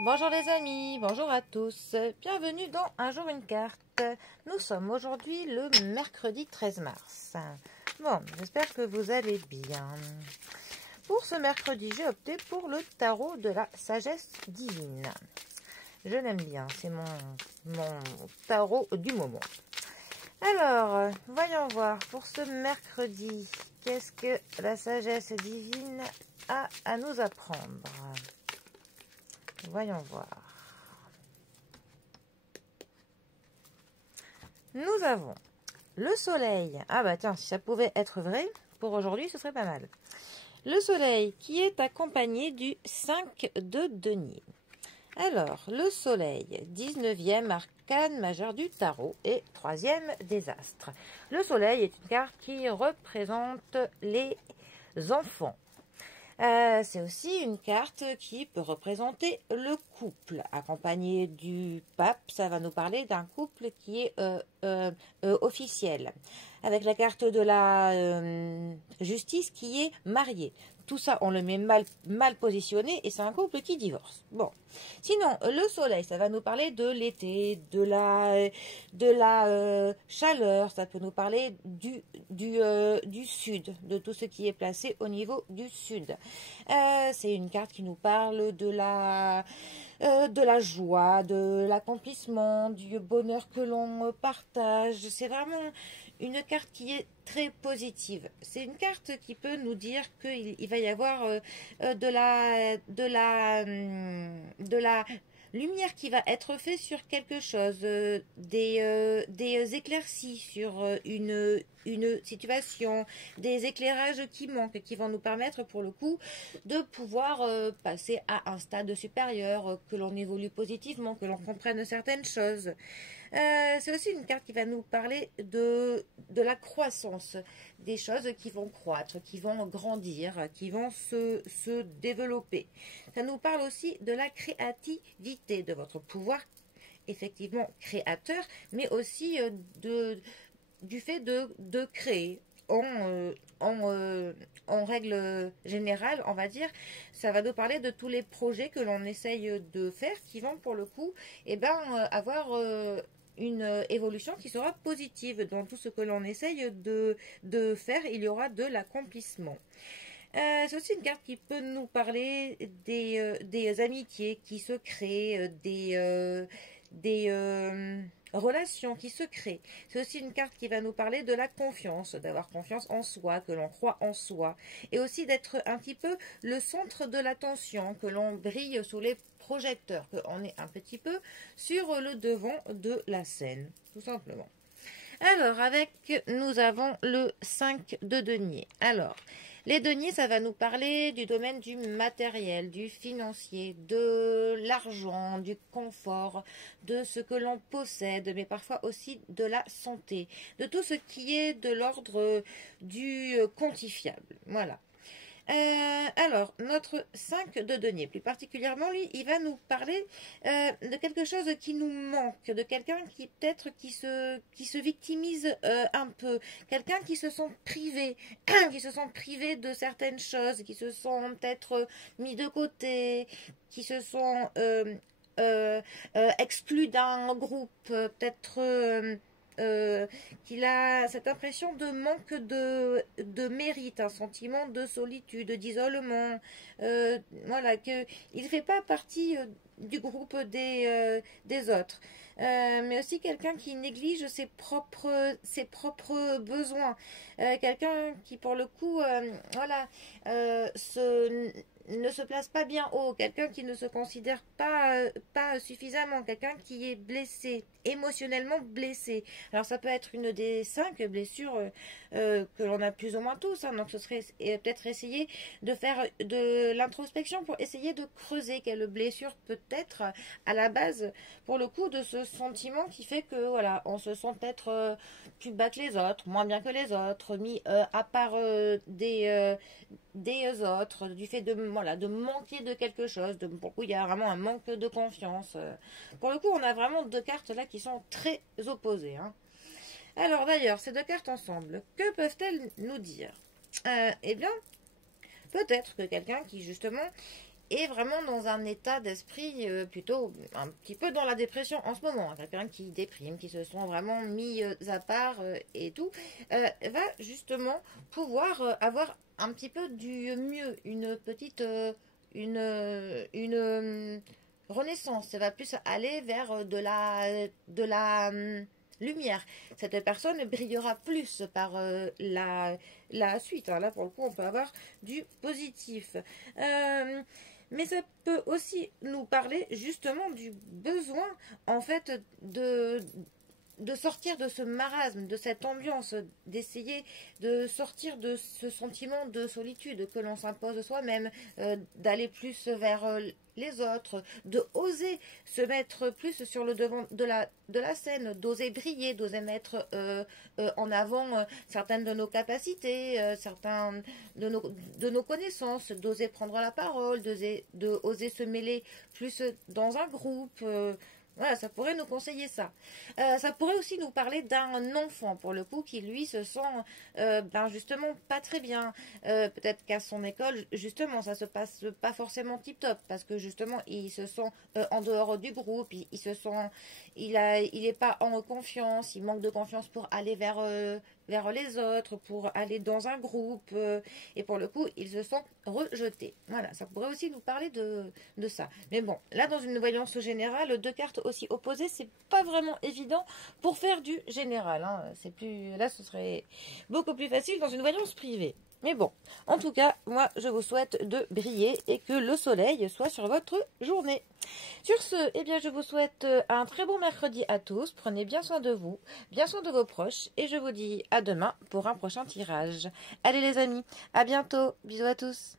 Bonjour les amis, bonjour à tous, bienvenue dans Un jour une carte. Nous sommes aujourd'hui le mercredi 13 mars. Bon, j'espère que vous allez bien. Pour ce mercredi, j'ai opté pour le tarot de la sagesse divine. Je l'aime bien, c'est mon tarot du moment. Alors, voyons voir pour ce mercredi, qu'est-ce que la sagesse divine a à nous apprendre. Voyons voir. Nous avons le soleil. Ah bah tiens, si ça pouvait être vrai, pour aujourd'hui, ce serait pas mal. Le soleil qui est accompagné du 5 de denier. Alors, le soleil, 19e arcane majeur du tarot et 3e des astres. Le soleil est une carte qui représente les enfants. C'est aussi une carte qui peut représenter le couple. Accompagné du pape, ça va nous parler d'un couple qui est officiel. Avec la carte de la justice qui est mariée. Tout ça, on le met mal positionné et c'est un couple qui divorce. Bon. Sinon, le soleil, ça va nous parler de l'été, de la chaleur. Ça peut nous parler du sud, de tout ce qui est placé au niveau du sud. C'est une carte qui nous parle de la joie, de l'accomplissement, du bonheur que l'on partage. C'est vraiment une carte qui est très positive. C'est une carte qui peut nous dire qu'il va y avoir de la lumière qui va être faite sur quelque chose, des éclaircies sur une situation, des éclairages qui manquent, qui vont nous permettre pour le coup de pouvoir passer à un stade supérieur, que l'on évolue positivement, que l'on comprenne certaines choses. C'est aussi une carte qui va nous parler de la croissance, des choses qui vont croître, qui vont grandir, qui vont se développer. Ça nous parle aussi de la créativité, de votre pouvoir effectivement créateur, mais aussi du fait de créer. En règle générale, on va dire, ça va nous parler de tous les projets que l'on essaye de faire qui vont pour le coup avoir une évolution qui sera positive. Dans tout ce que l'on essaye de faire, il y aura de l'accomplissement. C'est aussi une carte qui peut nous parler des amitiés qui se créent, des relations qui se créent. C'est aussi une carte qui va nous parler de la confiance, d'avoir confiance en soi, que l'on croit en soi, et aussi d'être un petit peu le centre de l'attention, que l'on brille sous les projecteurs, qu'on est un petit peu sur le devant de la scène, tout simplement. Alors, nous avons le 5 de denier. Alors, les deniers, ça va nous parler du domaine du matériel, du financier, de l'argent, du confort, de ce que l'on possède, mais parfois aussi de la santé, de tout ce qui est de l'ordre du quantifiable. Voilà. Alors, notre 5 de denier, plus particulièrement, lui, il va nous parler de quelque chose qui nous manque, de quelqu'un qui peut-être qui se victimise un peu, quelqu'un qui se sent privé, qui se sent privé de certaines choses, qui se sont peut-être mis de côté, qui se sont exclus d'un groupe, peut-être... qu'il a cette impression de manque de mérite, un sentiment de solitude, d'isolement, voilà, qu'il ne fait pas partie du groupe des autres. Mais aussi quelqu'un qui néglige ses propres besoins. Quelqu'un qui, pour le coup, voilà, ne se place pas bien haut, quelqu'un qui ne se considère pas suffisamment, quelqu'un qui est blessé, émotionnellement blessé. Alors ça peut être une des 5 blessures que l'on a plus ou moins tous, hein. Donc ce serait peut-être essayer de faire de l'introspection pour essayer de creuser quelle blessure peut être à la base, pour le coup, de ce sentiment qui fait que voilà, on se sent peut-être plus bas que les autres, moins bien que les autres, mis à part des autres, du fait de manquer de quelque chose. Pour le coup, il y a vraiment un manque de confiance. Pour le coup, on a vraiment deux cartes là qui sont très opposées, hein. Alors d'ailleurs, ces deux cartes ensemble, que peuvent-elles nous dire? Eh bien, peut-être que quelqu'un qui justement est vraiment dans un état d'esprit plutôt un petit peu dans la dépression en ce moment. Quelqu'un qui déprime, qui se sent vraiment mis à part et tout, va justement pouvoir avoir un petit peu du mieux, une petite une renaissance. Ça va plus aller vers de la lumière. Cette personne brillera plus par la suite. Hein. Là, pour le coup, on peut avoir du positif. Mais ça peut aussi nous parler justement du besoin, en fait, de sortir de ce marasme, de cette ambiance, d'essayer de sortir de ce sentiment de solitude que l'on s'impose soi-même, d'aller plus vers les autres, de oser se mettre plus sur le devant de la scène, d'oser briller, d'oser mettre en avant certaines de nos capacités, certains de nos connaissances, d'oser prendre la parole, d'oser se mêler plus dans un groupe. Voilà, ça pourrait nous conseiller ça. Ça pourrait aussi nous parler d'un enfant, pour le coup, qui lui se sent justement pas très bien. Peut-être qu'à son école, justement, ça se passe pas forcément tip-top, parce que justement, il se sent en dehors du groupe, il se sent, il est pas en confiance, il manque de confiance pour aller vers les autres, pour aller dans un groupe, et pour le coup, il se sent rejeté. Voilà, ça pourrait aussi nous parler de ça. Mais bon, là, dans une voyance générale, deux cartes aussi opposées, c'est pas vraiment évident pour faire du général. Hein. C'est plus, là, ce serait beaucoup plus facile dans une voyance privée. Mais bon, en tout cas, moi, je vous souhaite de briller et que le soleil soit sur votre journée. Sur ce, eh bien, je vous souhaite un très bon mercredi à tous. Prenez bien soin de vous, bien soin de vos proches, et je vous dis à demain pour un prochain tirage. Allez les amis, à bientôt. Bisous à tous.